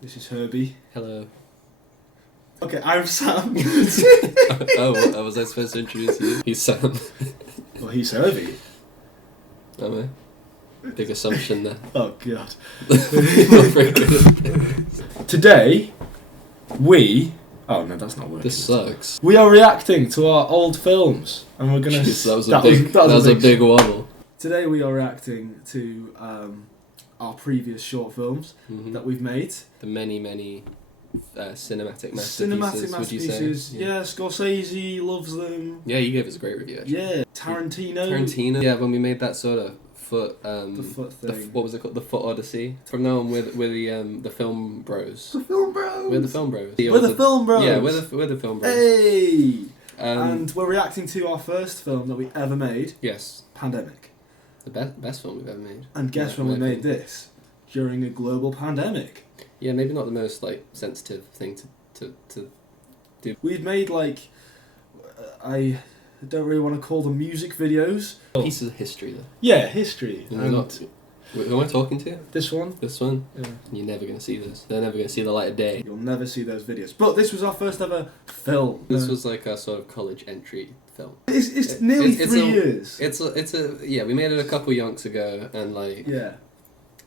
This is Herbie. Hello. Okay, I'm Sam. Oh, was I supposed to introduce you? He's Sam. Well, he's Herbie. Am I? Big assumption there. Oh, God. Not very good at this. Today, we... Oh, no, that's not working. This sucks. We are reacting to our old films. And we're going to... Jeez, that was a big wobble. Today we are reacting to our previous short films that we've made. The many cinematic masterpieces, Cinematic would you say? masterpieces. Yeah, Scorsese loves them. Yeah, you gave us a great review, actually. Yeah, Tarantino. Yeah, when we made that sort of foot... the foot thing. what was it called? The Foot Odyssey. From now on, we're the Film Bros. The Film Bros. We're the Film Bros. We're the Film Bros. Yeah, we're the Film Bros. Hey! And we're reacting to our first film that we ever made. Yes. Pandemic. The best film we've ever made. And guess when we made this? During a global pandemic. Yeah, maybe not the most sensitive thing to do. We'd made I don't really want to call them music videos. Pieces of history though. Yeah, history. Who am I talking to? This one? This one? Yeah. You're never going to see this. They're never going to see the light of day. You'll never see those videos. But this was our first ever film. This was like a sort of college entry film. It's nearly 3 years. Yeah, we made it a couple yonks ago, and yeah.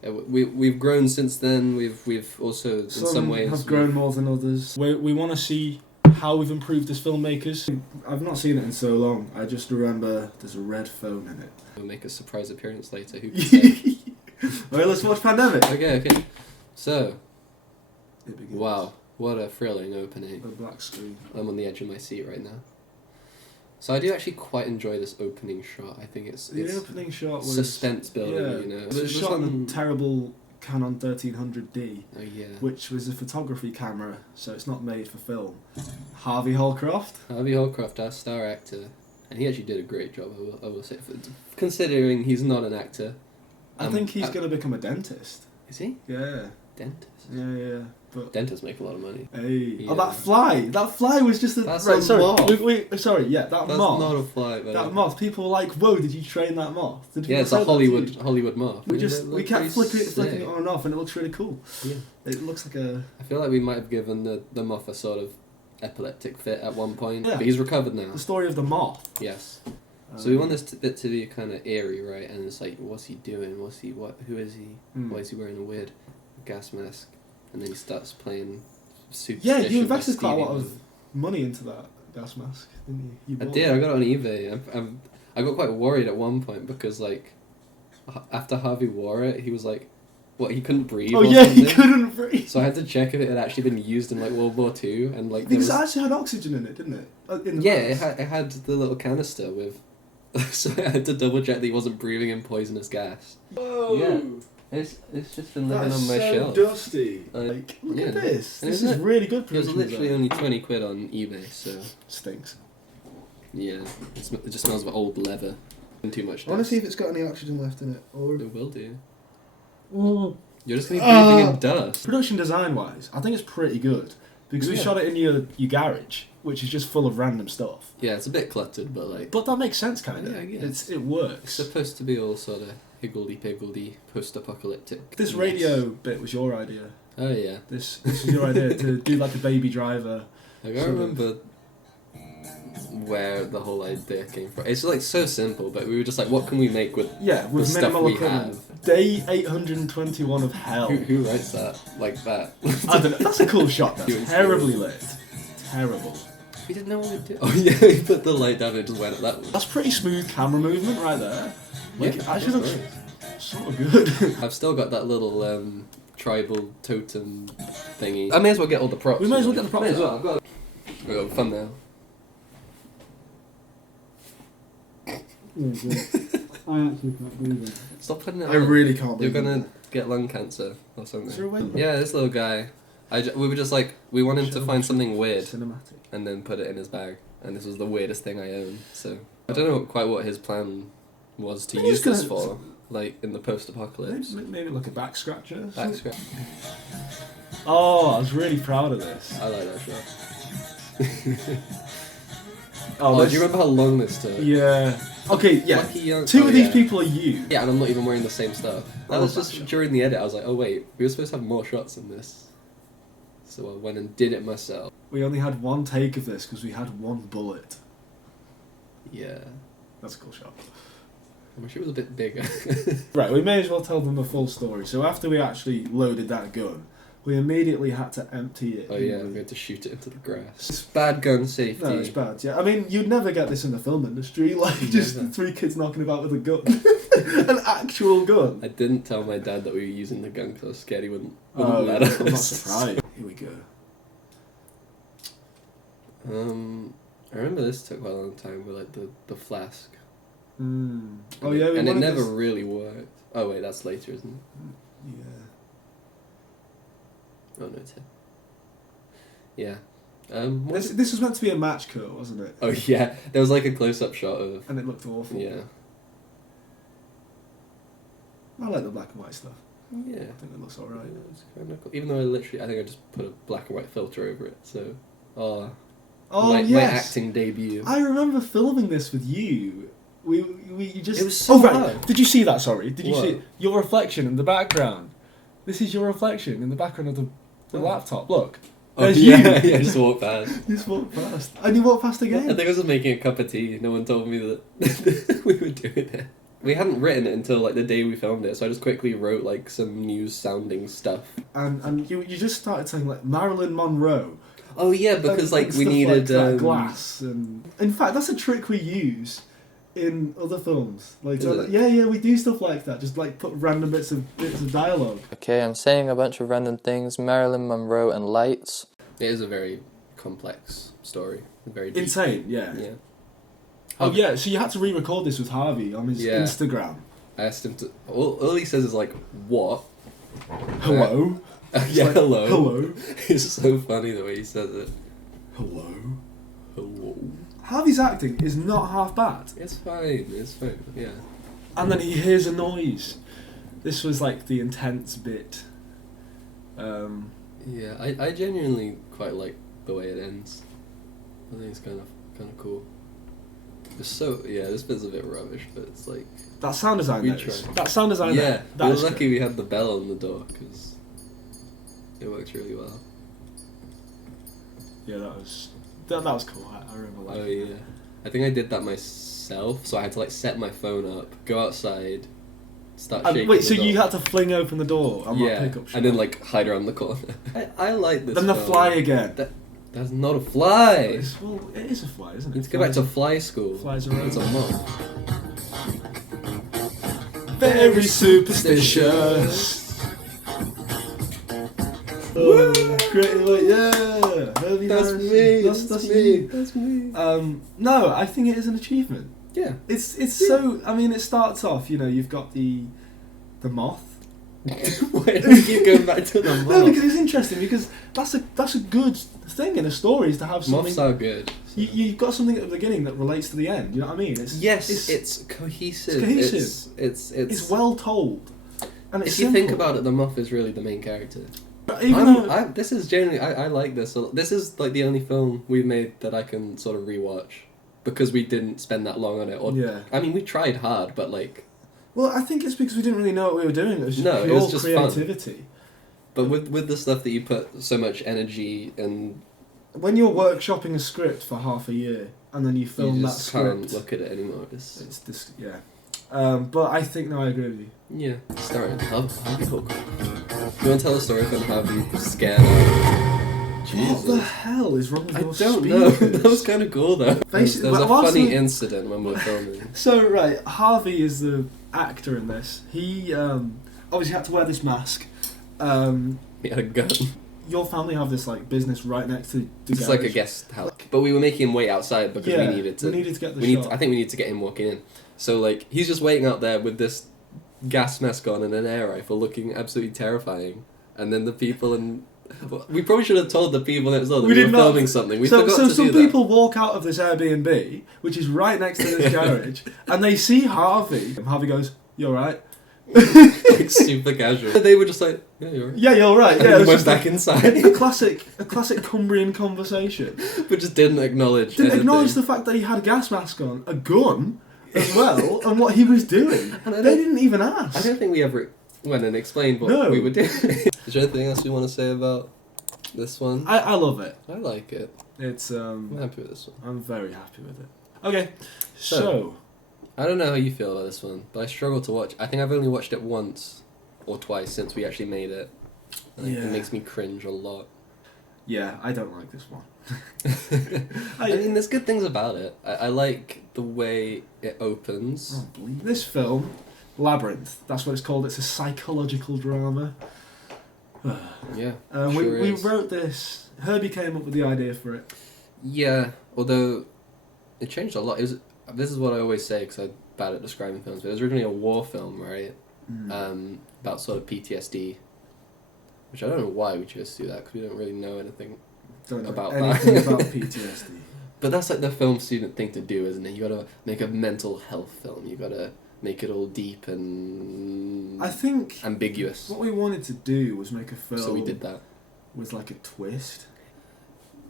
We've grown since then. We've also in some ways have grown more than others. We want to see how we've improved as filmmakers. I've not seen it in so long. I just remember there's a red phone in it. We'll make a surprise appearance later. Who can say? Well, let's watch Pandemic. Okay. So, It begins. wow, what a thrilling opening. The black screen. I'm on the edge of my seat right now. So I do actually quite enjoy this opening shot. I think it's The opening shot was suspense building, yeah, you know. It was shot on the terrible Canon 1300D, Oh yeah. which was a photography camera, so it's not made for film. Harvey Holcroft. Harvey Holcroft, our star actor, and he actually did a great job. I will say, considering he's not an actor. I think he's going to become a dentist. Is he? Yeah. Dentist. Yeah. But dentists make a lot of money. Hey. Yeah. Oh, that fly! That fly was just a... That's right, a sorry. moth. Sorry, yeah, that That's moth. not a fly, but that moth. People were like, "Whoa, did you train that moth?" Did yeah, people it's say a that to Hollywood you? moth. We kept flicking it sick. on and off, and it looks really cool. Yeah. It looks like a... I feel like we might have given the moth a sort of epileptic fit at one point, Yeah. but he's recovered now. The story of the moth. Yes. So we want this bit to be kind of eerie, right? And it's like, what's he doing? Who is he? Why is he wearing a weird gas mask? And then he starts playing Superstition. Yeah, you invested quite a lot Stevie of money into that gas mask, didn't you? I did. I got it on eBay. I got quite worried at one point because after Harvey wore it, he was like, what? He couldn't breathe. Oh or yeah, he something? couldn't breathe. So I had to check if it had actually been used in World War II and Because it actually had oxygen in it, didn't it? In the mask. it had the little canister with. So I had to double check that he wasn't breathing in poisonous gas. Whoa. Yeah. It's just been living That's on my so shelf. dusty. Look yeah. at this. And This is really good It was production literally design. only 20 quid on eBay, so Stinks. yeah, it just smells of old leather and too much. I want to dust. see if it's got any oxygen left in it. Or... It will do. Oh. You're just gonna be breathing in dust. Production design wise, I think it's pretty good. Because we Yeah. shot it in your garage, which is just full of random stuff. Yeah, it's a bit cluttered, but But that makes sense, kind of. Yeah, I guess. It it's works. supposed to be all sort of higgledy-piggledy, post-apocalyptic. This radio bit was your idea. Oh yeah. This is your idea to do like a Baby Driver. I can't remember where the whole idea came from. It's so simple, but we were just like, what can we make with With stuff minimal we equipment. have? Day 821 of hell. Who writes that like that? I don't know. That's a cool shot. Though. You Terribly lit. Terrible. We didn't know what we'd do. Oh yeah, he put the light down and just went at that one. That's pretty smooth camera movement right there. Like, Yeah, it actually looks that's sort of good. I've still got that little tribal totem thingy. I may as well get all the props. We may as well get the props. May as well. I've got a thumbnail. I actually can't believe it. Stop putting it on. I really can't You're believe gonna get lung cancer or something. Is there a way? Yeah, this little guy. We were just like, we want him to find something weird Cinematic. and then put it in his bag. And this was the weirdest thing I own. So I don't know quite what his plan was to Maybe use he's this gonna- for, in the post-apocalypse. Maybe like a back scratcher. Back scratch. Oh, I was really proud of this. I like that shot. Oh, Do this- you remember how long this took? Yeah. Okay, yeah. Lucky young- Two oh, of these yeah. people are you. Yeah, and I'm not even wearing the same stuff. That Oh, was that just shot. during the edit. I was like, oh wait, we were supposed to have more shots in this. So I went and did it myself. We only had one take of this because we had one bullet. Yeah. That's a cool shot. I wish it was a bit bigger. Right, we may as well tell them the full story. So after we actually loaded that gun, we immediately had to empty it. Oh yeah, we had to shoot it into the grass. It's bad gun safety. No, it's bad, yeah. I mean, you'd never get this in the film industry, like, just three kids knocking about with a gun. An actual gun. I didn't tell my dad that we were using the gun because I was scared he wouldn't let us. I'm not surprised. Here we go. I remember this took quite a long time with, like, the flask. Oh yeah, and it never really worked. Oh wait, that's later, isn't it? Yeah. Oh no, it's here. Yeah. This was meant to be a match cut, wasn't it? Oh yeah, there was like a close-up shot of. And it looked awful. Yeah. I like the black and white stuff. Yeah. I think it looks alright. Yeah, it's kind of cool. Even though I think I just put a black and white filter over it. So, my acting debut. I remember filming this with you. You just. It was so hard. Did you see that? Sorry. Did you What? see your reflection in the background? This is your reflection in the background of the laptop. Look. Oh There's yeah, you. yeah, just walked past. You just walked past. And you walked past again. I think I was making a cup of tea. No one told me that we were doing it. We hadn't written it until like the day we filmed it, so I just quickly wrote like some news sounding stuff. And you just started saying like Marilyn Monroe. Oh yeah, because like we stuff needed like that glass, and in fact that's a trick we use in other films. Like yeah, we do stuff like that. Just like put random bits of dialogue. Okay, I'm saying a bunch of random things. Marilyn Monroe and lights. It is a very complex story. Very deep. Insane, yeah. Yeah. Oh yeah, so you had to re-record this with Harvey on his Instagram. I asked him to. All he says is like, "What?" Hello. Yeah, like, hello. Hello. It's so funny the way he says it. Hello. Hello. Harvey's acting is not half bad. It's fine. It's fine. Yeah. And then he hears a noise. This was like the intense bit. Yeah, I genuinely quite like the way it ends. I think it's kind of cool. It's this bit's a bit rubbish, but it's like That sound design. We That tried. sound design. Yeah, that we is were lucky good. we had the bell on the door because it worked really well. Yeah, that was cool. I remember liking Oh yeah, I think I did that myself. So I had to like set my phone up, go outside, start shaking. Wait, the so door. you had to fling open the door and Yeah, pick up shit. and then like hide around the corner. I like this. Then the film. fly again. That's not a fly. Well, it is a fly, isn't it? You need to go back to fly school. Flies around. It's a moth. Very superstitious. Woo! Great, like, yeah. Herbie That's Harrison. me. That's me. you. That's me. No, I think it is an achievement. Yeah. It's so. I mean, it starts off. You know, you've got the moth. Why do we keep going back to the moth? No, because it's interesting because that's a good thing in a story is to have something. Moths are good. You've got something at the beginning that relates to the end. You know what I mean? It's cohesive. It's cohesive. It's well told. And it's if you think simple. about it, the moth is really the main character. But even though This is genuinely, I like this. This is like the only film we've made that I can sort of rewatch because we didn't spend that long on it. Or, yeah. I mean, we tried hard, but like. Well, I think it's because we didn't really know what we were doing. It was just pure just creativity. Fun. But with the stuff that you put so much energy and. When you're workshopping a script for half a year and then you film you that just script, can't look at it anymore. It's just yeah. But I think I agree with you. Yeah. Starring Harvey Hook. You want to tell a story from Harvey scared out? What the hell is wrong with I your don't know. speakers? That was kind of cool though. There was a whilst funny we- incident when we were filming. So right, Harvey is the actor in this. He obviously had to wear this mask. He had a gun. Your family have this like business right next to the It's like a garage. guest house. But we were making him wait outside because we needed to. We needed to get the shot. I think we need to get him walking in. So like he's just waiting out there with this gas mask on and an air rifle, looking absolutely terrifying. And then the people and we probably should have told the people next door that we were did not. filming something. We so forgot so to some do that. people walk out of this Airbnb, which is right next to this garage, and they see Harvey. And Harvey goes, "You all right?" Like super casual. They were just like, yeah, you're right. Yeah, you're right. And Yeah, then it we was went just back a inside. classic Cumbrian conversation. But just didn't acknowledge Didn't anything. acknowledge the fact that he had a gas mask on, a gun as well, and what he was doing. And They didn't even ask. I don't think we ever went and explained what No. we were doing. Is there anything else you want to say about This one. I love it. I like it. It's I'm happy with this one. I'm very happy with it. Okay, So so I don't know how you feel about this one, but I struggle to watch. I think I've only watched it once or twice since we actually made it. And Yeah. It makes me cringe a lot. yeah, I don't like this one. I mean, there's good things about it. I like the way it opens. Oh, this film, Labyrinth, that's what it's called. It's a psychological drama. Yeah, we is. wrote this. Herbie came up with the idea for it. Yeah, although it changed a lot. This is what I always say because I'm bad at describing films, but it was originally a war film, right? About sort of PTSD, which I don't know why we chose to do that because we don't really know anything Don't know about anything that. about PTSD. But that's like the film student thing to do, isn't it? You gotta make a mental health film. You gotta make it all deep and I think ambiguous. what we wanted to do was make a film. So we did that. With like a twist.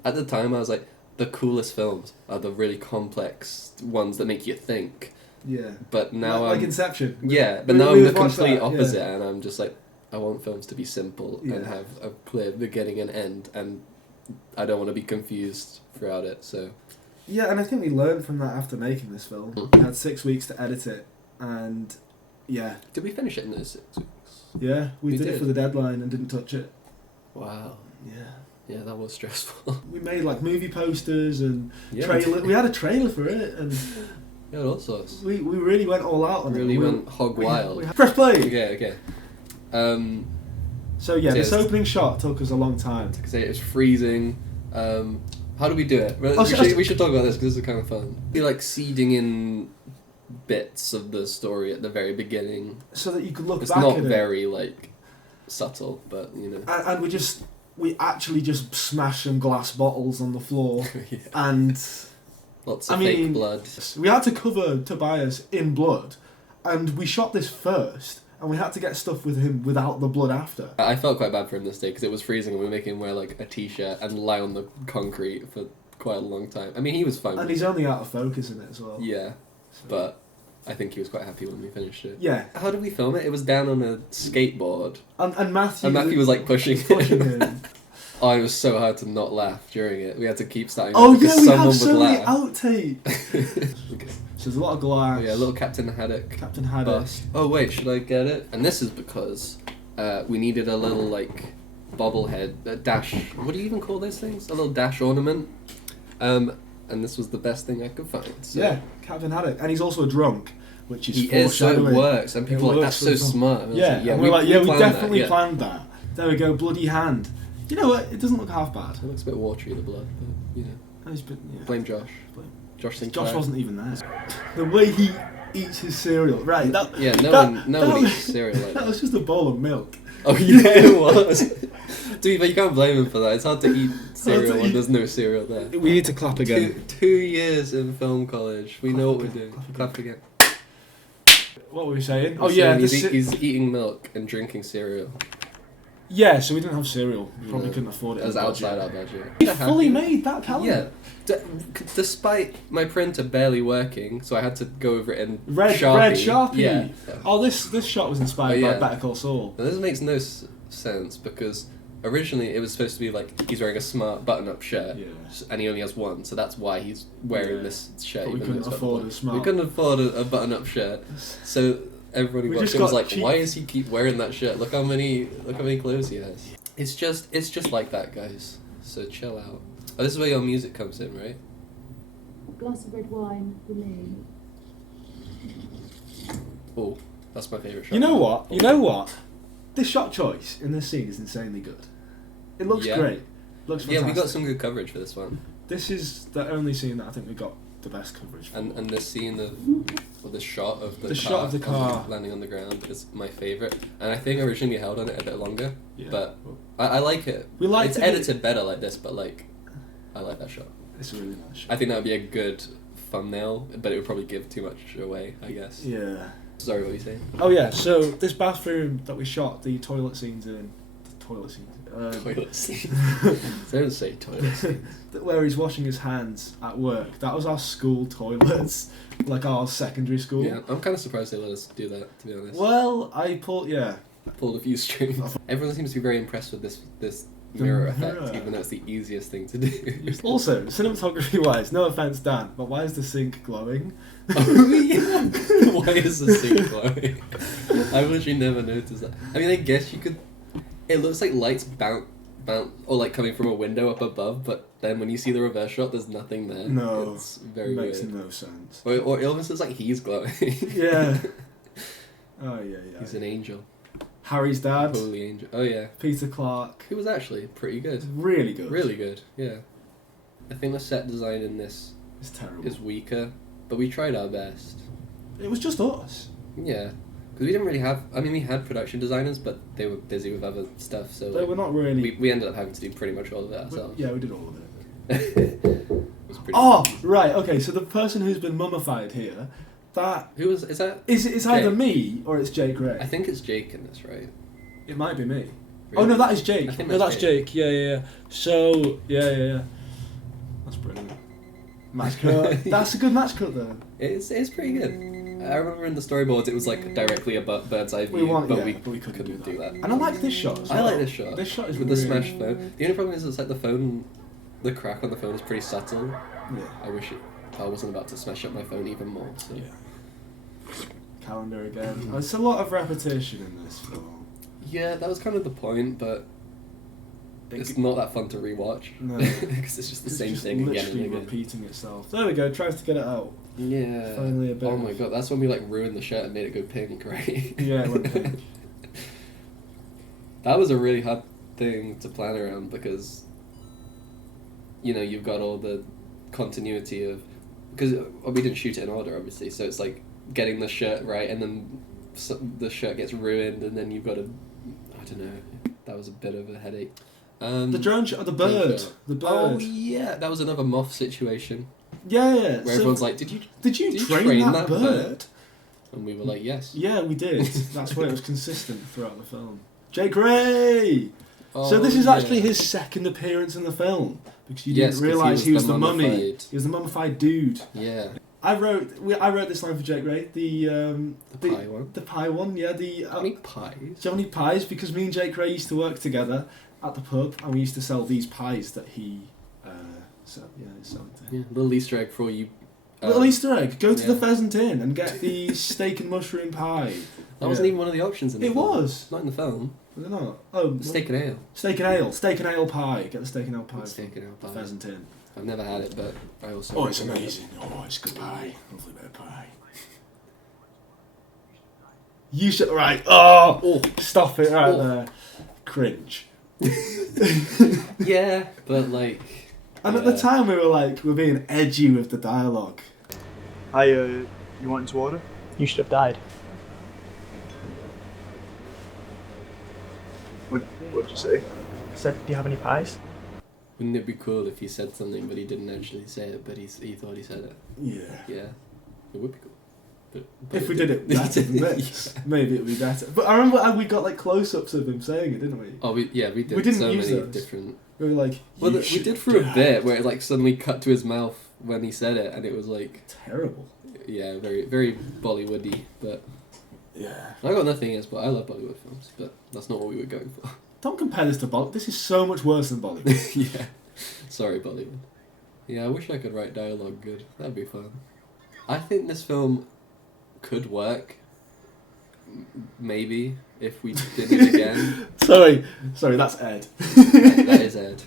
At the time, I was like, the coolest films are the really complex ones that make you think. Yeah. But now like I'm... Inception. Yeah, but We- now we I'm the would watch complete that, opposite, yeah. and I'm just like, I want films to be simple Yeah. and have a clear beginning and end, and I don't want to be confused throughout it, so... Yeah, and I think we learned from that after making this film. Mm. We had 6 weeks to edit it, and yeah. Did we finish it in those 6 weeks? Yeah, we did it did. for the deadline and didn't touch it. Wow. Yeah. Yeah, that was stressful. We made like movie posters and Yeah, trailer. We had a trailer for it, and we had all sorts. we really went all out on Really it. went hog wild. Press play. Okay. So yeah, this Cheers. opening shot took us a long time. Because it was freezing. How do we do it? Oh, We should talk about this because this is kind of fun. Be like seeding in bits of the story at the very beginning. So that you could look It's back not at very like subtle, but you know. it. And we actually just smashed some glass bottles on the floor, Yeah. and Lots of fake blood. we had to cover Tobias in blood, and we shot this first, and we had to get stuff with him without the blood after. I felt quite bad for him this day because it was freezing and we were making him wear like a t-shirt and lie on the concrete for quite a long time. I mean, he was fine. And he's only out of focus in it as well. Yeah, So- but I think he was quite happy when we finished it. Yeah, How did we film it? It was down on a skateboard. and Matthew. And Matthew was like pushing him. Oh, it was so hard to not laugh during it. We had to keep starting. Oh because yeah, we someone have so would many laugh. outtakes. Okay. So there's a lot of glass. Oh, yeah, little Captain Haddock Captain Haddock. bust. Oh wait, should I get it? And this is because we needed a little like bobblehead, a dash. What do you even call those things? A little dash ornament. And this was the best thing I could find. So. Yeah, Captain Haddock, and he's also a drunk, which is He is, so it foreshadowing. works, and people are like, that's so smart. And I was Yeah, like, and we're like, yeah, we planned definitely that, yeah. planned that. There we go, bloody hand. You know what? It doesn't look half bad. It looks a bit watery, the blood, but you know. Oh, he's been- yeah. Blame Josh. Blame- Josh Sinclair. Josh wasn't even there. The way he eats his cereal, right? That, Yeah, no that- one that eats was- cereal like That that. was just a bowl of milk. Oh yeah, it was. Dude, but you can't blame him for that. It's hard to eat cereal when eat- there's no cereal there. We need to clap Two years in film college. We know what we're doing. Clap again. What were we saying? We're Oh yeah, saying the he's eating milk and drinking cereal. yeah. So we didn't have cereal. We probably No. couldn't afford it. It was in the outside budget. our budget. We fully made that calendar. Yeah. Despite my printer barely working, so I had to go over it in Red Sharpie. Sharpie. Yeah. Oh, this shot was inspired Oh, yeah. by Better Call Saul. Now, this makes no sense because originally it was supposed to be like he's wearing a smart button-up shirt, Yeah. and he only has one, so that's why he's wearing Yeah. this shirt. But we even though couldn't it's got afford one. a smart. We couldn't afford a button-up shirt, so everybody We watched just it was got like, cheap- why does he keep wearing that shirt? Look how many clothes he has. It's just like that, guys. So chill out. Oh, this is where your music comes in, right? A glass of red wine for me. Oh, that's my favourite shot. You know what? You know what? This shot choice in this scene is insanely good. It looks Yeah. great. Looks fantastic. Yeah, we got some good coverage for this one. This is the only scene that I think we got the best coverage for. And this scene or the shot of the car, shot of the car. landing on the ground is my favourite. And I think originally held on it a bit longer, Yeah. but I like it. We like it's to be- edited better like this, but like I like that shot. It's a really nice shot. I think that would be a good thumbnail, but it would probably give too much away, I guess. Yeah. Sorry, what were you saying? Oh yeah. So this bathroom that we shot the toilet scenes in, Toilet scenes. Don't say toilet scenes. where he's washing his hands at work. That was our school toilets, like our secondary school. Yeah, I'm kind of surprised they let us do that, to be honest. Well, I Pulled a few strings. Everyone seems to be very impressed with this mirror The effect, mirror. even though it's the easiest thing to do. Also, cinematography-wise, no offense, Dan, but why is the sink glowing? Oh, yeah. Why is the sink glowing? I've literally never noticed that. I mean, I guess you could. It looks like lights bounce, or like coming from a window up above, but then when you see the reverse shot, there's nothing there. No, it's very makes weird. no sense. Or it almost looks like he's glowing. Yeah. Oh yeah. He's an angel. Harry's dad, Holy angel. Oh yeah. Peter Clark. He was actually pretty good. Really good. Really good. Yeah. I think the set design in this It's terrible. is weaker, but we tried our best. It was just us. Yeah. Because we didn't really have. I mean, we had production designers, but they were busy with other stuff, so They like, were not really. we ended up having to do pretty much all of it ourselves. Yeah, we did all of it. It was pretty. Oh, right. Okay, so the person who's been mummified here, that Who was? Is that? it's either Jake. me or it's Jake Gray. I think it's Jake in this, right? It might be me. Really? Oh no, that is Jake. I think No, that's Jake. Yeah. So yeah. That's brilliant. Match cut. That's a good match cut though. It's pretty good. I remember in the storyboards it was like directly a bird's eye view, but we couldn't do that. And I like this shot. As I well. like this shot. This shot is with really... the smashed phone. The only problem is it's like the phone, the crack on the phone is pretty subtle. Yeah. I wish I wasn't about to smash up my phone even more. So. Yeah. Calendar again. There's a lot of repetition in this film. Yeah, that was kind of the point, but it's not that fun to rewatch. No. Because it's just the same thing again and literally again. repeating itself. There we go. Tries to get it out. Yeah. Finally a bit. Oh my god, that's when we like ruined the shirt and made it go pink, right? Yeah, it went pink. That was a really hard thing to plan around because, you know, you've got all the continuity of, because we didn't shoot it in order, obviously, so it's like getting the shirt right and then the shirt gets ruined and then you've got to, I don't know, that was a bit of a headache. The drone shot, the bird. The bird. Oh yeah, that was another moth situation. Yeah. Where everyone's like, did you train that bird? And we were like, yes. Yeah, we did. That's why it was consistent throughout the film. Jake Gray! Oh, So this is actually his second appearance in the film. Because you didn't realise he was the mummy. mummified. He was the mummified dude. Yeah. I wrote this line for Jake Gray. The pie one. The pie one, yeah. How many pies? Do you have any pies? Because me and Jake Gray used to work together at the pub and we used to sell these pies that he selling to. Yeah, little Easter egg for you. Little Easter egg. Go to the yeah. Pheasant Inn and get the steak and mushroom pie. That wasn't even one of the options in the It film. was. Not in the film. Was it not? Oh, Steak and ale. Steak and ale. Steak and ale pie. Get the steak and ale pie. Steak and ale pie. Pheasant Inn. I've never had it, but I also. Oh, it's amazing. Oh, it's good pie. Lovely bit of pie. You should. Right. Oh, stop it right there. Cringe. Yeah, but like. And at the time we were like, we're being edgy with the dialogue. Hi, you wanting to order? You should have died. What'd you say? I said, do you have any pies? Wouldn't it be cool if he said something but he didn't actually say it, but he thought he said it? Yeah. Yeah, it would be cool. But If we did it better than this, maybe it would be better. But I remember we got like close-ups of him saying it, didn't we? Oh, we did. We didn't so use many those. different. We were like, Well, "You we should did for a die." bit where it like suddenly cut to his mouth when he said it, and it was like, Terrible. yeah, very very Bollywoody. But Yeah. I got nothing against, but I love Bollywood films. But that's not what we were going for. Don't compare this to Bollywood. This is so much worse than Bollywood. Yeah, sorry Bollywood. Yeah, I wish I could write dialogue good. That'd be fun. I think this film could work. Maybe if we did it again. Sorry, that's Ed. That is Ed.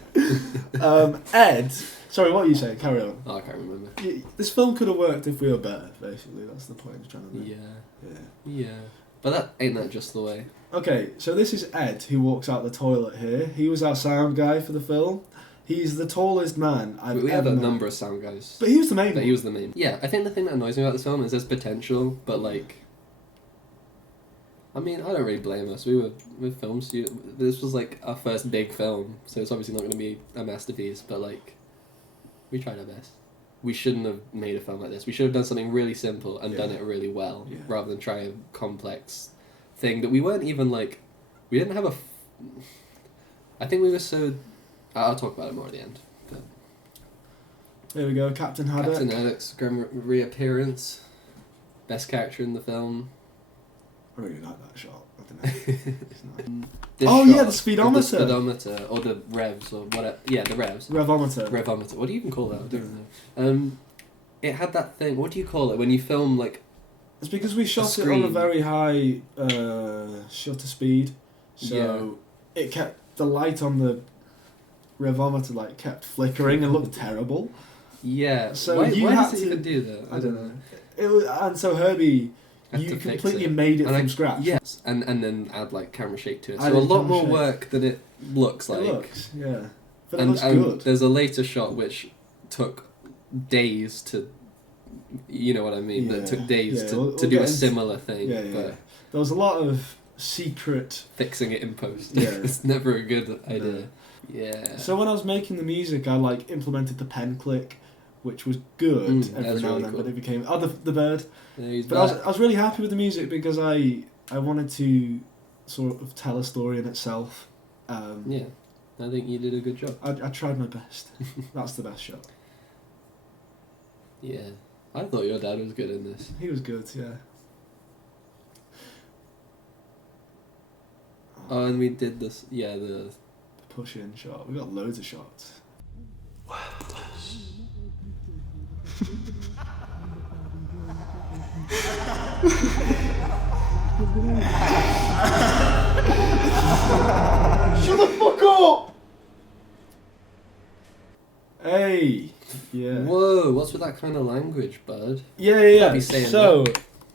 Ed. Sorry, what are you saying? Carry on. Oh, I can't remember. This film could have worked if we were better. Basically, that's the point I'm trying to make. Yeah. Yeah. Yeah. But ain't that just the way? Okay, so this is Ed who walks out the toilet here. He was our sound guy for the film. He's the tallest man I've We have ever a met. number of sound guys. But he was the main But one. he was the main. Yeah, I think the thing that annoys me about this film is there's potential, but like. I mean, I don't really blame us. We're film students. This was like our first big film, so it's obviously not going to be a masterpiece, but like. We tried our best. We shouldn't have made a film like this. We should have done something really simple and done it really well, rather than try a complex thing that we weren't even like. We didn't have a. I think we were so. I'll talk about it more at the end. But There we go, Captain Haddock. Captain Haddock's reappearance, best character in the film. I really like that shot. don't know. It's not. This Oh, shot yeah, the of speedometer. The speedometer, or the revs, or whatever. Yeah, the revs. Revometer. Revometer. What do you even call that? I don't know. It had that thing. What do you call it when you film like? It's because we shot it on screen. a very high shutter speed, so it kept the light on the revometer like kept flickering and looked terrible. Yeah. So why you why had does it to- even do that? I don't know. It was, and so Herbie, Had you to fix completely it. made it And from scratch. Yes, and then add like camera shake to it. So Added a lot camera more shake. work than it looks like. It looks, yeah, but it and looks and good. there's a later shot which took days to, you know what I mean? That took days Yeah, to, we'll to do get a into- similar thing. Yeah, yeah. But There was a lot of secret. fixing it in post. Yeah. It's never a good idea. Yeah. So when I was making the music, I like implemented the pen click, which was good Mm, every that's now really and then. cool. But it became the bird. Yeah, he's But back. I was really happy with the music because I wanted to sort of tell a story in itself. Yeah, I think you did a good job. I tried my best. That's the best shot. Yeah, I thought your dad was good in this. He was good, yeah. Oh, and we did this. Yeah, the Push in shot. We got loads of shots. Shut the fuck up! Hey, yeah. Whoa, what's with that kind of language, bud? Yeah. Be saying So,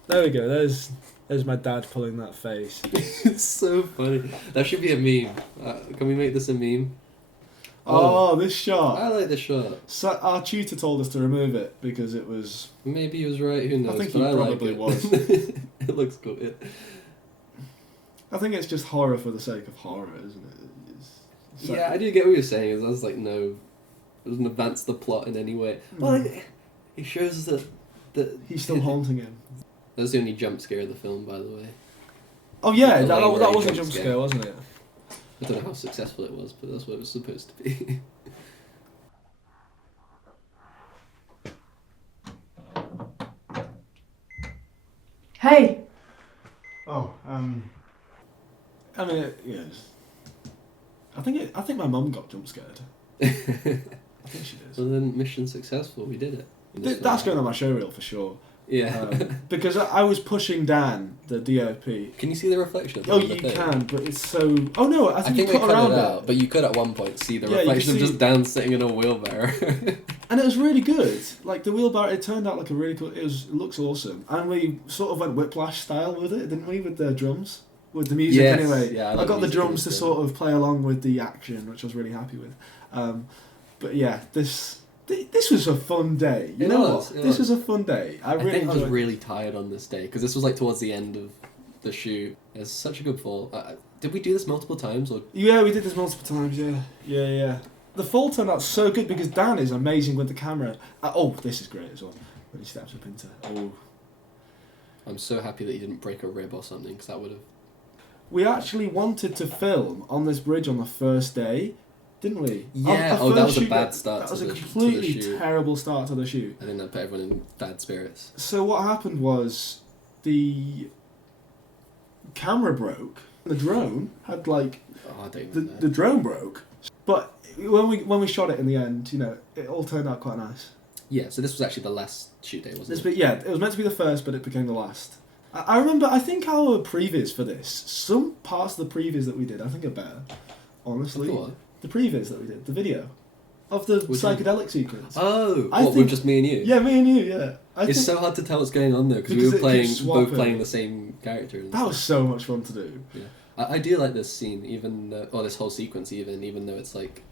there we go. There's my dad pulling that face. It's so funny. That should be a meme. Can we make this a meme? Oh, this I shot. like the shot. So our tutor told us to remove it because it was. Maybe he was right. Who knows? think but he I probably like it. was. It looks cool. Yeah. I think it's just horror for the sake of horror, isn't it? It's Yeah, I do get what you're saying. I was like, no, it doesn't advance the plot in any way. Well, it shows that He's still haunting him. That was the only jump scare of the film, by the way. Oh yeah, The that library was a jump jump scare. scare, wasn't it? I don't know how successful it was, but that's what it was supposed to be. Hey! Oh, I mean, I think my mum got jump scared. I think she did. So then, mission successful. We did it. That's going on my show reel for sure. Yeah. Because I was pushing Dan, the DOP. Can you see the reflection? Oh, on the you thing? can, but it's so. Oh no, I think you they cut cut around it it. out, but you could at one point see the Yeah, you can reflection of see- just Dan sitting in a wheelbarrow. And it was really good. Like the wheelbarrow, it turned out like a really cool. It looks awesome, and we sort of went Whiplash style with it, didn't we? With the drums, with the music. Yes, Anyway, yeah, I I like got the music drums to also. sort of play along with the action, which I was really happy with. But yeah, this was a fun day. You It know was, what? it This was. was a fun day. I really think I was enjoyed. really tired on this day because this was like towards the end of the shoot. It was such a good fall. Did we do this multiple times or? Yeah, we did this multiple times. Yeah. The fall turned out so good because Dan is amazing with the camera. This is great as well. When he steps up into. Oh. I'm so happy that you didn't break a rib or something because that would have. We actually wanted to film on this bridge on the first day, didn't we? Yeah. Our That first was a shoot, bad start. That was to a the, completely to the shoot. terrible start to the shoot. I think that put everyone in bad spirits. So what happened was the camera broke. The drone had like Oh, I don't the, even know. the drone broke. But when we shot it in the end, it all turned out quite nice. Yeah. So this was actually the last shoot day, wasn't it? Yeah, it was meant to be the first, but it became the last. I remember. I think our previs for this, some parts of the previs that we did, I think are better. Honestly, The what? the previs that we did, the video of the Which one? psychedelic sequence. Oh, I what, think- with just me and you? Yeah, me and you. Yeah, It's so hard to tell what's going on though because we Because were it playing keeps both swapping. playing the same character. And that was so much fun to do. Yeah, I do like this scene, or this whole sequence, even though it's like,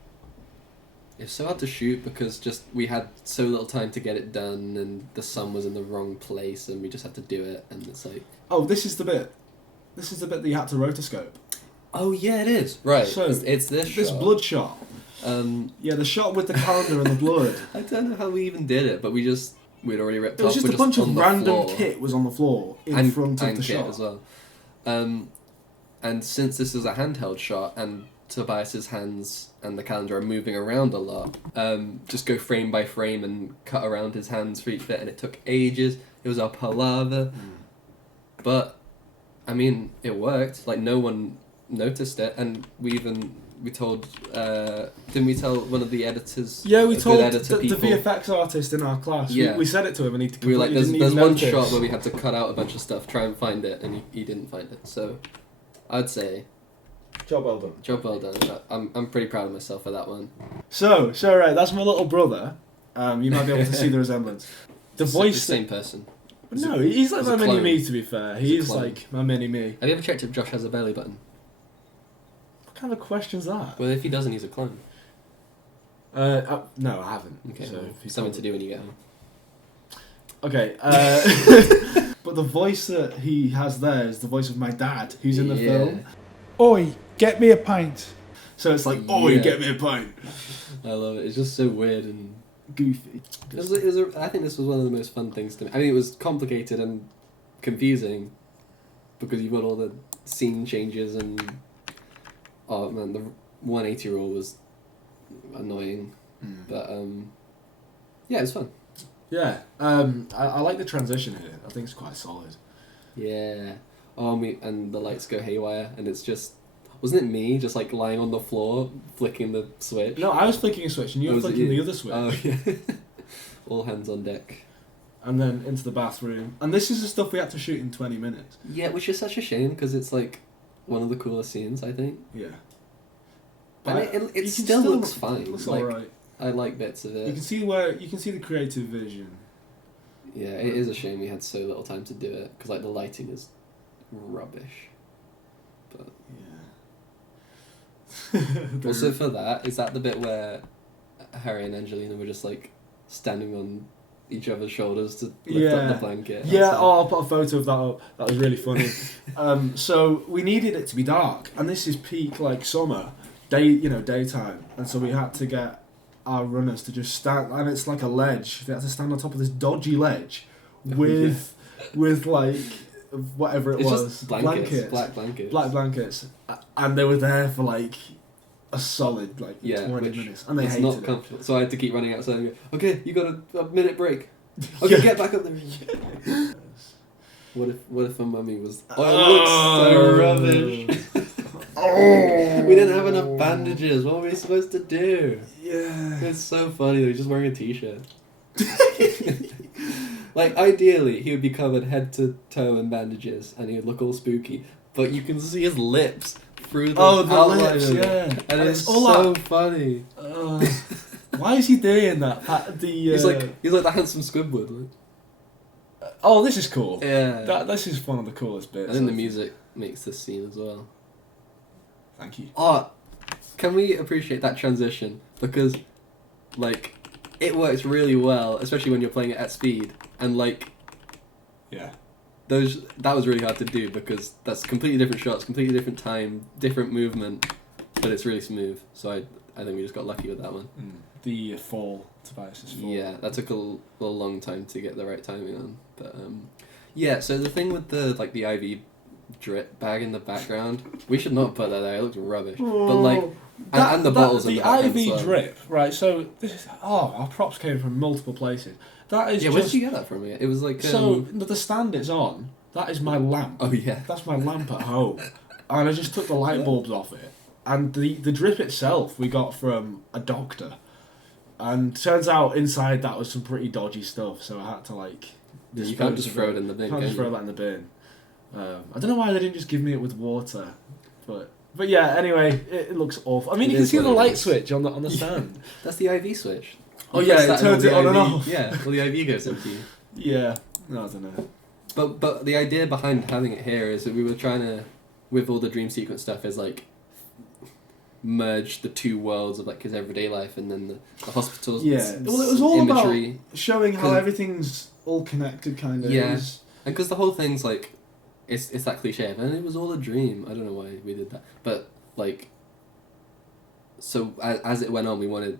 it's so hard to shoot because just we had so little time to get it done, and the sun was in the wrong place, and we just had to do it, and it's like, Oh, this is the bit. This is the bit that you had to rotoscope. oh yeah, it is right. So, it's this This shot. blood shot. Yeah, the shot with the calendar and the blood. I don't know how we even did it, but we'd already ripped It was off. just we're a bunch on of the random floor. kit was on the floor in and, front of and the kit shot. as well. And since this is a handheld shot and Tobias's hands and the calendar are moving around a lot, just go frame by frame and cut around his hands for each bit, and it took ages. It was a palaver, but I mean, it worked. Like, no one noticed it, and we told, didn't we tell one of the editors? Yeah, we told the people? VFX artist in our class. Yeah. We said it to him, and he We were like, there's didn't even one notice. shot where we had to cut out a bunch of stuff, try and find it, and he didn't find it. So, I'd say, Job well done. job well done. I'm pretty proud of myself for that one. So right, that's my little brother. You might be able to see the resemblance. The voice. The same person. No, he's like he's my a mini clone. me. To be fair, He's a he's clone. like my mini me. Have you ever checked if Josh has a belly button? What kind of question's that? Well, if he doesn't, he's a clone. No, I haven't. Okay, So well, if you something told to do when you get home. Okay, but the voice that he has there is the voice of my dad, who's in the Yeah. film. Oi, get me a pint. So it's like, oh, you Yeah. get me a pint. I love it. It's just so weird and Goofy. I think this was one of the most fun things to me. I mean, it was complicated and confusing because you've got all the scene changes and oh man, the 180 rule was annoying, but yeah, it was fun. Yeah, I like the transition here. I think it's quite solid. Yeah. And the lights go haywire, and it's just wasn't it me just like lying on the floor flicking the switch? No, I was flicking a switch, and you Oh, were was it flicking you? the other switch. Oh yeah. All hands on deck. And then into the bathroom. And this is the stuff we had to shoot in 20 minutes. Yeah, which is such a shame because it's like one of the coolest scenes, I think. Yeah. And it you can still looks fine. It looks Like, alright. I like bits of it. You can see the creative vision. Yeah, it is a shame we had so little time to do it because like the lighting is rubbish. But Yeah. also for that, is that the bit where Harry and Angelina were just like standing on each other's shoulders to lift up the blanket? Yeah, outside? I'll put a photo of that up. That was really funny. So we needed it to be dark, and this is peak like summer, daytime, and so we had to get our runners to just stand, and it's like a ledge. They had to stand on top of this dodgy ledge with like whatever it It's was, just blankets, black blankets. and they were there for like a solid like 20 which minutes, and they it's hated not it. comfortable. So I had to keep running outside and go, okay, you got a minute break. Okay, Yeah. get back up there. What if a mummy was? Oh, it looks so rubbish. We didn't have enough bandages. What were we supposed to do? Yeah. It's so funny. He's just wearing a t-shirt. Like ideally, he would be covered head to toe in bandages, and he would look all spooky. But you can see his lips through the outline lips, of it. yeah. And it's all so that. funny. Why is he doing that? He's like the handsome Squidward. oh, this is cool. Yeah. This is one of the coolest bits. I think the music makes this scene as well. Thank you. Oh, can we appreciate that transition? Because, like, it works really well, especially when you're playing it at speed. And, like, Yeah. that was really hard to do because that's completely different shots, completely different time, different movement, but it's really smooth. So I think we just got lucky with that one. The fall, Tobias's fall. Yeah, that took a long time to get the right timing on. But, yeah, so the thing with the IV drip bag in the background, we should not put that there, it looks rubbish. But, like, and the bottles in the background IV as well. drip, right, so this is, our props came from multiple places. That is Yeah, where did you get that from? It was like... So, the stand it's on, that is my lamp. Oh, yeah. That's my lamp at home. And I just took the light bulbs off it. And the drip itself we got from a doctor. And turns out inside that was some pretty dodgy stuff, so I had to like... Yeah, you can't just throw it in the bin, You can't just can throw you? that in the bin. I don't know why they didn't just give me it with water. But yeah, anyway, it looks awful. I mean, It you can is see what the it light is. switch on the stand. That's the IV switch. Oh You yeah, press it that turns all it on the and IV off. Yeah, well the IV goes into you. Yeah, no, I don't know. But the idea behind having it here is that we were trying to, with all the dream sequence stuff, is like merge the two worlds of like his everyday life and then the hospital's Yeah, well, it was all imagery. about showing how 'Cause- everything's all connected, kind of. Yeah. And because the whole thing's like, it's that cliche, and it was all a dream. I don't know why we did that, but like, so as it went on, we wanted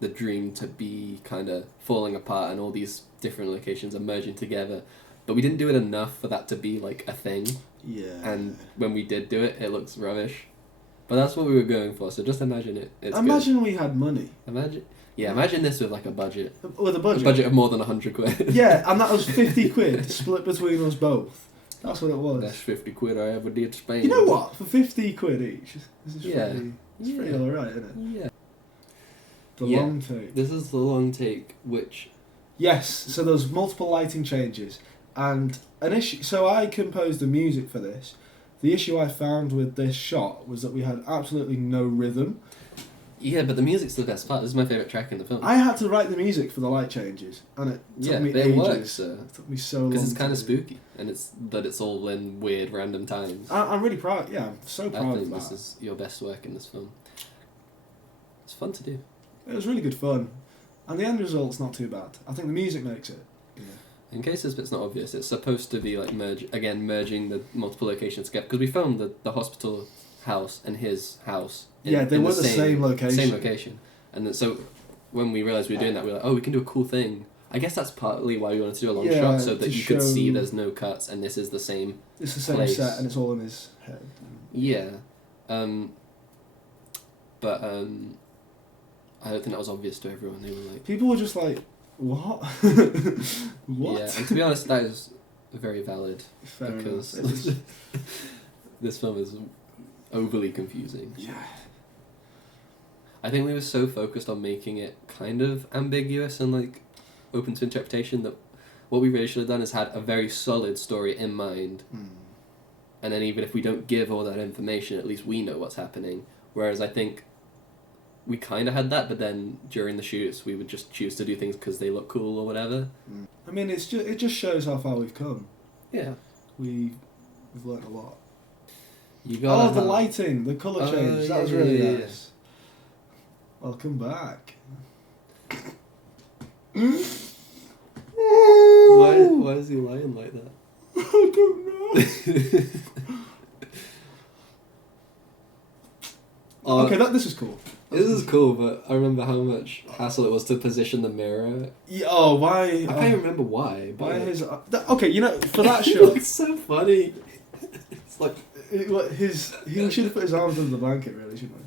the dream to be kind of falling apart and all these different locations are merging together, but we didn't do it enough for that to be like a thing. Yeah. And when we did do it, it looks rubbish. But that's what we were going for. So just imagine it. It's imagine we had money. Imagine this with like a budget. With a budget. A budget of more than 100 quid. Yeah, and that was 50 quid split between us both. That's what it was. That's 50 quid I ever did spend. You know what? For 50 quid each, this is Yeah. pretty alright, isn't it? Yeah. The Yeah. long take. This is the long take, which... Yes, so there's multiple lighting changes, and an issue. So I composed the music for this. The issue I found with this shot was that we had absolutely no rhythm. Yeah, but the music's the best part. This is my favourite track in the film. I had to write the music for the light changes, and it took me but ages. it works. It took me so long. Because it's kind of to do. spooky, and it's all in weird, random times. I'm really proud. Yeah, I'm so I proud of think that. this is your best work in this film. It's fun to do. It was really good fun, and the end result's not too bad. I think the music makes it. In case this bit's not obvious, it's supposed to be like merging the multiple locations together. Because we filmed the hospital house and his house. They were the same location. Same location. And then, so when we realised we were doing that, we were like, oh, we can do a cool thing. I guess that's partly why we wanted to do a long shot, so that to you could see show- there's no cuts and this is the same. It's the same place. set, and it's all in his head. Yeah. But I don't think that was obvious to everyone. They were like... People were just like, what? What? Yeah, and to be honest, that is very valid. Fair because enough. It is. this film is overly confusing. Yeah. I think we were so focused on making it kind of ambiguous and like open to interpretation that what we really should have done is had a very solid story in mind, and then even if we don't give all that information, at least we know what's happening. Whereas I think we kind of had that, but then during the shoots we would just choose to do things because they look cool or whatever. I mean, it just shows how far we've come. Yeah. We've learned a lot. You got the lighting, the colour change. That was really nice. Welcome back. Why is he lying like that? I don't know. Okay, this is cool. This is cool, but I remember how much hassle it was to position the mirror. Yeah, oh, why? I can't remember why. But Why his? Okay, you know, for that it shot, looks so funny. It's like he should have put his arms under the blanket, really, shouldn't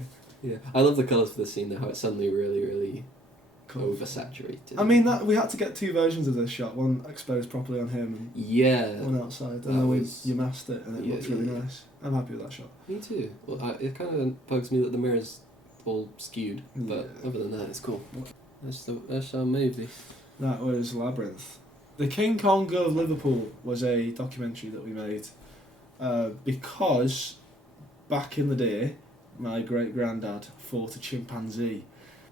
he? yeah. I love the colours for this scene though. How it's suddenly really, really oversaturated. I mean, that we had to get two versions of this shot. One exposed properly on him, yeah. and one outside, That and then was- you masked it, and it looks really nice. I'm happy with that shot. Me too. Well, it kind of bugs me that the mirror's all skewed, but Yeah. other than that, it's cool. That's our movie. That was Labyrinth. The King Kong of Liverpool was a documentary that we made because back in the day, my great granddad fought a chimpanzee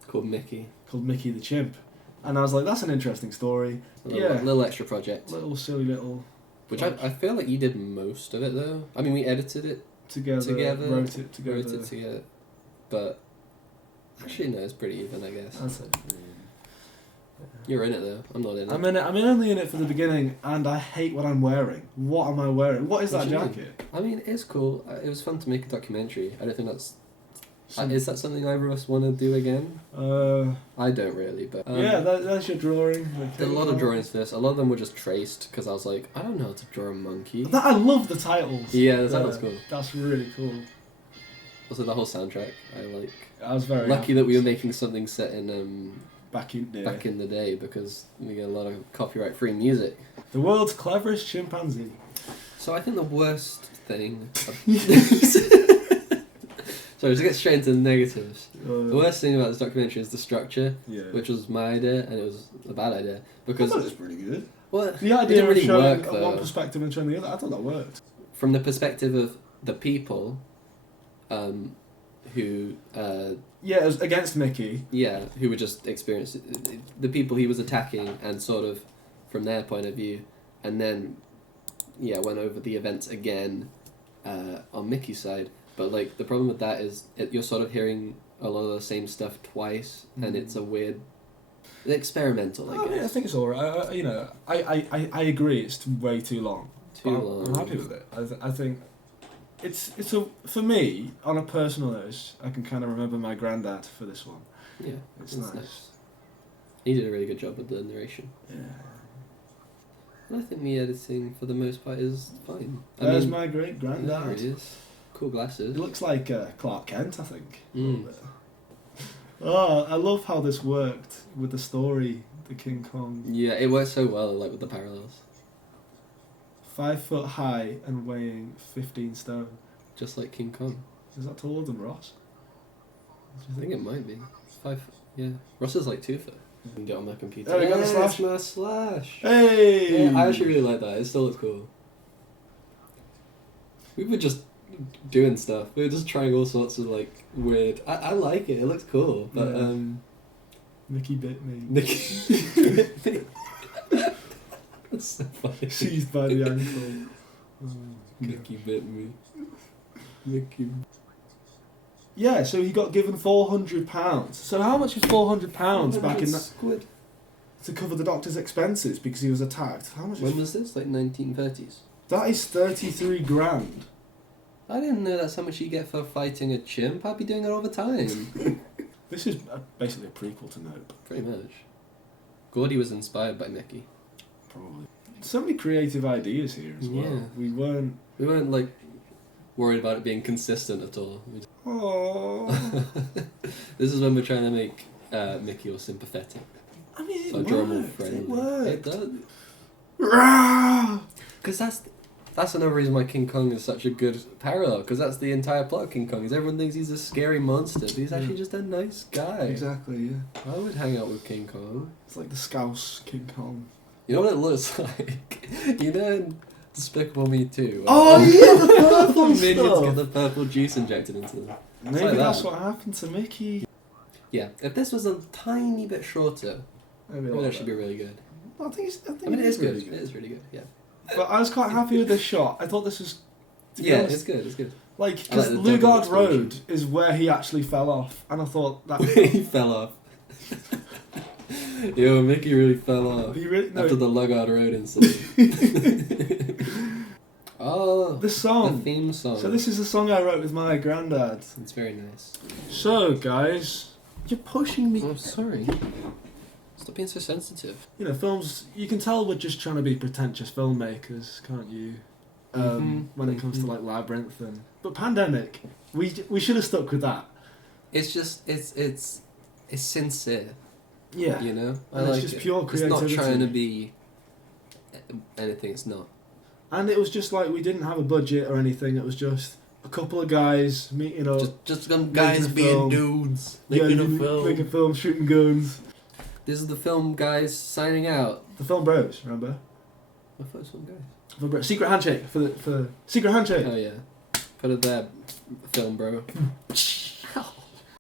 Called Mickey. called Mickey the Chimp, and I was like, that's an interesting story. A little extra project. Little silly little. Which I feel like you did most of it though. I mean, we edited it Together, wrote it together. But actually, no, it's pretty even, I guess. That's it. You're in it though. I'm not in it. I'm in it. I'm only in it for the beginning, and I hate what I'm wearing. What am I wearing? What is What that do you mean? jacket? I mean, it's cool. It was fun to make a documentary. I don't think that's. Is that something either of us want to do again? I don't really, but Yeah, that's your drawing. Did a lot of drawings for this. A lot of them were just traced because I was like, I don't know how to draw a monkey. I love the titles. Yeah, the title's cool. That's really cool. Also, the whole soundtrack I like. I was very Lucky happy that we to were see making something set in back in there. back in the day because we get a lot of copyright-free music. The world's cleverest chimpanzee. So I think the worst thing. Sorry, to get straight into the negatives. The worst thing about this documentary is the structure, Yeah. which was my idea, and it was a bad idea I because thought it was pretty good. well, The it idea didn't of really showing work one though. perspective and showing the other, I thought that worked. From the perspective of the people, who Yeah, it was against Mickey. who were just experiencing the people he was attacking, and sort of from their point of view, and then went over the events again on Mickey's side. But like the problem with that is you're sort of hearing a lot of the same stuff twice, and it's a weird, experimental. I I guess. think it's alright. I agree. It's way too long. Too But long. I'm happy with it. I think it's for me on a personal note. I can kind of remember my granddad for this one. Yeah, It's nice. He did a really good job with the narration. Yeah. And I think the editing, for the most part, is fine. There's my great There granddad. he is. Cool glasses. He looks like Clark Kent, I think. a Mm. little bit. Oh, I love how this worked with the story, the King Kong. Yeah, it works so well, like with the parallels. 5 foot high and weighing 15 stone. Just like King Kong. Is that taller than Ross? I think it might be. 5 foot. Yeah. Ross is like 2 foot. You can get on my computer. Oh, we got the slash. It's my slash. Hey! Yeah, I actually really like that. It still looks cool. We were just doing stuff. We were just trying all sorts of like weird. I like it. It looks cool. But Yeah. Mickey bit me. Nikki. That's so funny. Seized by the ankle. Mickey bit me. Mickey. Yeah, so he got given £400. So how much is £400 back in that squid. to cover the doctor's expenses because he was attacked? How much? When was this? Like 1930s. That is 33 grand. I didn't know that's how much you get for fighting a chimp. I'd be doing it all the time. This is basically a prequel to Nope. Pretty much. Gordy was inspired by Mickey. Probably. So many creative ideas here as well. Yeah. We weren't. We weren't like worried about it being consistent at all. Oh. This is when we're trying to make Mickey all sympathetic. I mean, So it drummer worked. friendly. It worked. It does. Rah! Because that's another reason why King Kong is such a good parallel. Because that's the entire plot of King Kong. Is everyone thinks he's a scary monster, but he's actually just a nice guy. Exactly. Yeah. I would hang out with King Kong. It's like the Scouse King Kong. You know what it looks like? You know in Despicable Me 2? Oh yeah, the the purple minions stuff. get the purple juice injected into them. Maybe like that's that. what happened to Mickey. Yeah, if this was a tiny bit shorter, Maybe it a would lot actually be really good. better. I think I mean, it is good. really It is really good, yeah. But I was quite happy with this shot. I thought this was. To be Yeah, honest, it's good, it's good. like, I because like the double Lugard explosion. Road is where he actually fell off, and I thought that. He fell off. Yo, Mickey really fell off He really, no, after the Lugard Road incident. Oh, the song. the theme song. So this is a song I wrote with my granddad. It's very nice. So guys, you're pushing me. I'm sorry. Stop being so sensitive. You know, films. You can tell we're just trying to be pretentious filmmakers, can't you? When it comes to like Labyrinth and but Pandemic, we should have stuck with that. It's just it's sincere. Yeah. You know, And it's just pure It's not creativity. trying to be anything. It's not. And it was just like we didn't have a budget or anything. It was just a couple of guys meeting up. Just some Making guys a being film. dudes Yeah, making a film. Making film, shooting guns. This is the film guys signing out. The film Bros, remember? My first film guys. Film Bros. Secret Handshake for Secret Handshake. Oh yeah, put it there, film bro.